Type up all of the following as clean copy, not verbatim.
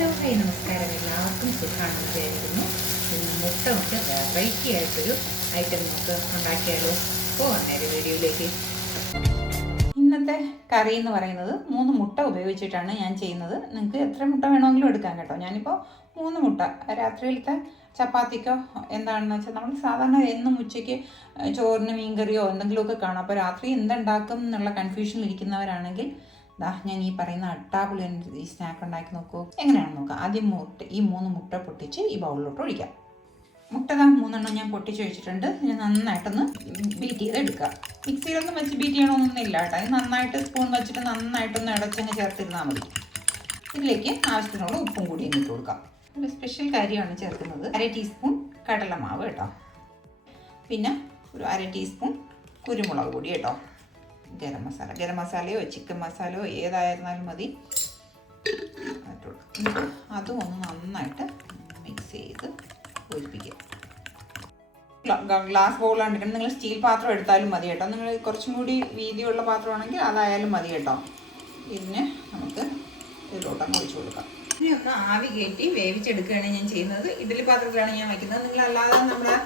Hello hi നമസ്കാരം. എല്ലാവർക്കും സുഖമാണെന്ന് വിചാരിക്കുന്നു. ഇന്ന് മുട്ട കൊണ്ട് വെറൈറ്റി ആയിട്ടൊരു ഐറ്റം നമുക്ക് ഉണ്ടാക്കിയാലോ? പോകാം വീഡിയോയിലേക്ക്. ഇന്നത്തെ കറി എന്ന് പറയുന്നത് 3 മുട്ട ഉപയോഗിച്ചിട്ടാണ് ഞാൻ ചെയ്യുന്നത്. നിങ്ങൾക്ക് എത്ര മുട്ട വേണമെങ്കിലും എടുക്കാം കേട്ടോ. ഞാനിപ്പോൾ 3 മുട്ട രാത്രിയിലത്തെ ചപ്പാത്തിക്കോ എന്താണെന്ന് വെച്ചാൽ നമ്മൾ സാധാരണ എന്നും ഉച്ചയ്ക്ക് ചോറിന് മീൻകറിയോ എന്തെങ്കിലുമൊക്കെ കാണാം. അപ്പോൾ രാത്രി എന്തുണ്ടാക്കും എന്നുള്ള കൺഫ്യൂഷനിൽ ഇരിക്കുന്നവരാണെങ്കിൽ ഞാൻ ഈ പറയുന്ന അട്ടാപുളി ഈ സ്നാക്ക് ഉണ്ടാക്കി നോക്കൂ. എങ്ങനെയാണെന്ന് നോക്കാം. ആദ്യം ഈ 3 മുട്ട പൊട്ടിച്ച് ഈ ബൗളിലോട്ട് ഒഴിക്കാം. മുട്ട 3 ഞാൻ പൊട്ടിച്ച് വെച്ചിട്ടുണ്ട്. ഇത് നന്നായിട്ടൊന്ന് ബീറ്റ് ചെയ്തെടുക്കുക. മിക്സിയിലൊന്നും വെച്ച് ബീറ്റ് ചെയ്യണമെന്നൊന്നും ഇല്ല കേട്ടോ. ഇത് നന്നായിട്ട് സ്പൂൺ വെച്ചിട്ട് നന്നായിട്ടൊന്ന് ഇടച്ചങ്ങ് ചേർത്തിരുന്നാൽ മതി. ഇതിലേക്ക് ആവശ്യത്തിനുള്ള ഉപ്പും കൂടി ഇട്ട് കൊടുക്കാം. ഒരു സ്പെഷ്യൽ കാര്യമാണ് ചേർക്കുന്നത്. 1/2 ടീസ്പൂൺ കടലമാവ് കേട്ടോ. പിന്നെ ഒരു 1/2 ടീസ്പൂൺ കുരുമുളക് പൊടി കേട്ടോ. ഗരം മസാലയോ ചിക്കൻ മസാലയോ ഏതായിരുന്നാലും മതി. അതും ഒന്ന് നന്നായിട്ട് മിക്സ് ചെയ്ത് ഒഴിപ്പിക്കുക. ഗ്ലാസ് ബൗളാണ്. നിങ്ങൾ സ്റ്റീൽ പാത്രം എടുത്താലും മതി കേട്ടോ. നിങ്ങൾ കുറച്ചും കൂടി വീതിയുള്ള പാത്രമാണെങ്കിൽ അതായാലും മതി കേട്ടോ. ഇതിന് നമുക്ക് ഇതിലോട്ടൊന്ന് ഒഴിച്ചു കൊടുക്കാം. ഇനി ഒന്ന് ആവി കയറ്റി വേവിച്ചെടുക്കുകയാണ് ഞാൻ ചെയ്യുന്നത്. ഇഡ്ഡലി പാത്രത്തിലാണ് ഞാൻ വയ്ക്കുന്നത്. നിങ്ങളല്ലാതെ നമ്മുടെ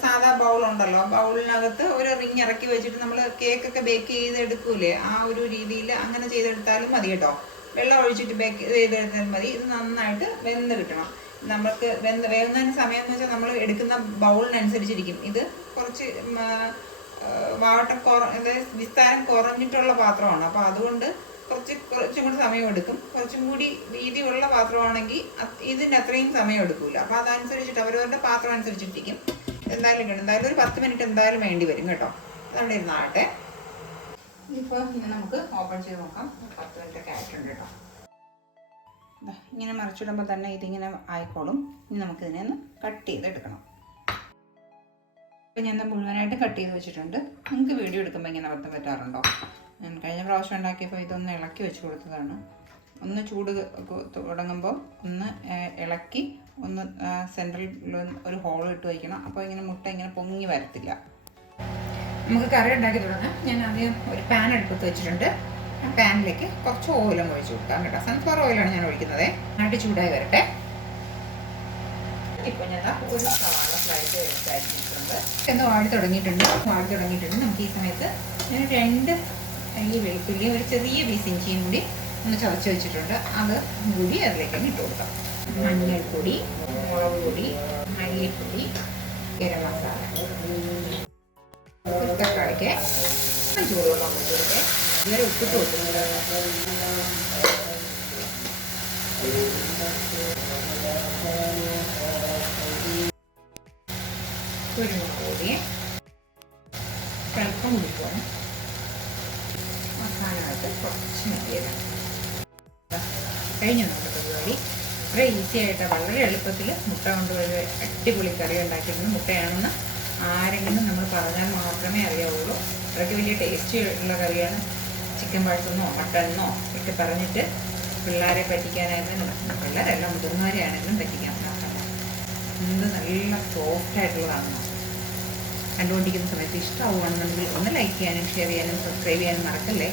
സാധാ ബൗളുണ്ടല്ലോ, ബൗളിനകത്ത് ഒരു റിങ് ഇറക്കി വെച്ചിട്ട് നമ്മൾ കേക്കൊക്കെ ബേക്ക് ചെയ്തെടുക്കൂലേ, ആ ഒരു രീതിയിൽ അങ്ങനെ ചെയ്തെടുത്താലും മതി കേട്ടോ. വെള്ളം ഒഴിച്ചിട്ട് ബേക്ക് ചെയ്തെടുത്താലും മതി. ഇത് നന്നായിട്ട് വെന്ത് കിട്ടണം. നമുക്ക് വേവുന്നതിന് സമയം എന്ന് വെച്ചാൽ നമ്മൾ എടുക്കുന്ന ബൗളിനനുസരിച്ചിരിക്കും. ഇത് കുറച്ച് വിസ്താരം കുറഞ്ഞിട്ടുള്ള പാത്രമാണ്. അപ്പോൾ അതുകൊണ്ട് കുറച്ചും കൂടി സമയം എടുക്കും. കുറച്ചും കൂടി വീതിയുള്ള പാത്രമാണെങ്കിൽ ഇതിന് അത്രയും സമയം എടുക്കില്ല. അപ്പോൾ അതനുസരിച്ചിട്ട് അവരവരുടെ പാത്രം അനുസരിച്ചിട്ടിരിക്കും. എന്തായാലും ഒരു 10 മിനിറ്റ് എന്തായാലും വേണ്ടി വരും കേട്ടോ. അതവിടെ ഇരുന്നാകട്ടെ. ഇപ്പോൾ ഇങ്ങനെ നമുക്ക് ഓപ്പൺ ചെയ്ത് നോക്കാം. 10 മിനിറ്റൊക്കെ ആയിട്ടുണ്ട് കേട്ടോ. ഇങ്ങനെ മറിച്ചിടുമ്പോൾ തന്നെ ഇതിങ്ങനെ ആയിക്കോളും. ഇനി നമുക്കിതിനെ ഒന്ന് കട്ട് ചെയ്തെടുക്കണം. ഇപ്പം ഞാൻ മുഴുവനായിട്ട് കട്ട് ചെയ്ത് വെച്ചിട്ടുണ്ട്. നിങ്ങൾക്ക് വീഡിയോ എടുക്കുമ്പോൾ ഇങ്ങനെ അബദ്ധം പറ്റാറുണ്ടോ? ഞാൻ കഴിഞ്ഞ പ്രാവശ്യം ഉണ്ടാക്കിയപ്പോൾ ഇതൊന്ന് ഇളക്കി വെച്ച് കൊടുത്തതാണ്. ഒന്ന് ചൂട് തുടങ്ങുമ്പോൾ ഒന്ന് ഇളക്കി ഒന്ന് സെൻട്രലിൽ ഒരു ഹോൾ ഇട്ട് വയ്ക്കണം. അപ്പോൾ ഇങ്ങനെ മുട്ട ഇങ്ങനെ പൊങ്ങി വരത്തില്ല. നമുക്ക് കറി ഉണ്ടാക്കി തുടങ്ങാം. ഞാൻ ആദ്യം ഒരു പാൻ എടുത്ത് വെച്ചിട്ടുണ്ട്. ആ പാനിലേക്ക് കുറച്ച് ഓയിലും ഒഴിച്ച് കൊടുക്കാം കേട്ടോ. സൺഫ്ലവർ ഓയിലാണ് ഞാൻ ഒഴിക്കുന്നത്. നന്നായിട്ട് ചൂടായി വരട്ടെ. ഇപ്പോൾ ഞാൻ ഒരു സവാള സ്ലൈസ് എടുത്തായിരിച്ചിട്ടുണ്ട്. ഒന്ന് വാടി തുടങ്ങിയിട്ടുണ്ട്. നമുക്ക് ഈ സമയത്ത് ഞാൻ 2 ഈ വെളുത്തുള്ളി ഒരു ചെറിയ പീസ് ഇഞ്ചിയും കൂടി ഒന്ന് ചതച്ച് വെച്ചിട്ടുണ്ട്. അത് കൂടി അതിലേക്ക് ഇട്ട് കൊടുക്കാം. മഞ്ഞൾപ്പൊടി, മുളക് പൊടി, മല്ലിപ്പൊടി, ഗരം മസാല, ഒരു തക്കാളിക്ക് ചൂടുവെള്ളം കൊടുത്തിട്ട് ഇതുവരെ ഉപ്പിട്ട് കൊടുക്കുന്നത്. കുരുമുളക് പൊടി ചിലപ്പം കുടിക്കണം. മസാലയായിട്ട് കുറച്ച് മതിയല്ല. കഴിഞ്ഞു നമ്മുടെ പരിപാടി. വളരെ ഈസി ആയിട്ട് വളരെ എളുപ്പത്തിൽ മുട്ട കൊണ്ട് ഒരു അടിപൊളി കറി ഉണ്ടാക്കിയിരുന്നു. മുട്ടയാണെന്ന് ആരെങ്കിലും നമ്മൾ പറഞ്ഞാൽ മാത്രമേ അറിയാവുള്ളൂ. അതൊക്കെ വലിയ ടേസ്റ്റി ഉള്ള കറിയാണ്. ചിക്കൻ പഴത്തെന്നോ മട്ടനെന്നോ ഒക്കെ പറഞ്ഞിട്ട് പിള്ളേരെ പറ്റിക്കാനായിരുന്നു. പിള്ളേരെല്ലാം മുതിർന്നവരെയാണെങ്കിലും പറ്റിക്കാൻ സാധിക്കും. എന്ത് നല്ല സോഫ്റ്റ് ആയിട്ടുള്ളതാണെന്നോ. കണ്ടുകൊണ്ടിരിക്കുന്ന സമയത്ത് ഇഷ്ടമാവുകയാണെന്നുണ്ടെങ്കിൽ ഒന്ന് ലൈക്ക് ചെയ്യാനും ഷെയർ ചെയ്യാനും സബ്സ്ക്രൈബ് ചെയ്യാനും മറക്കല്ലേ.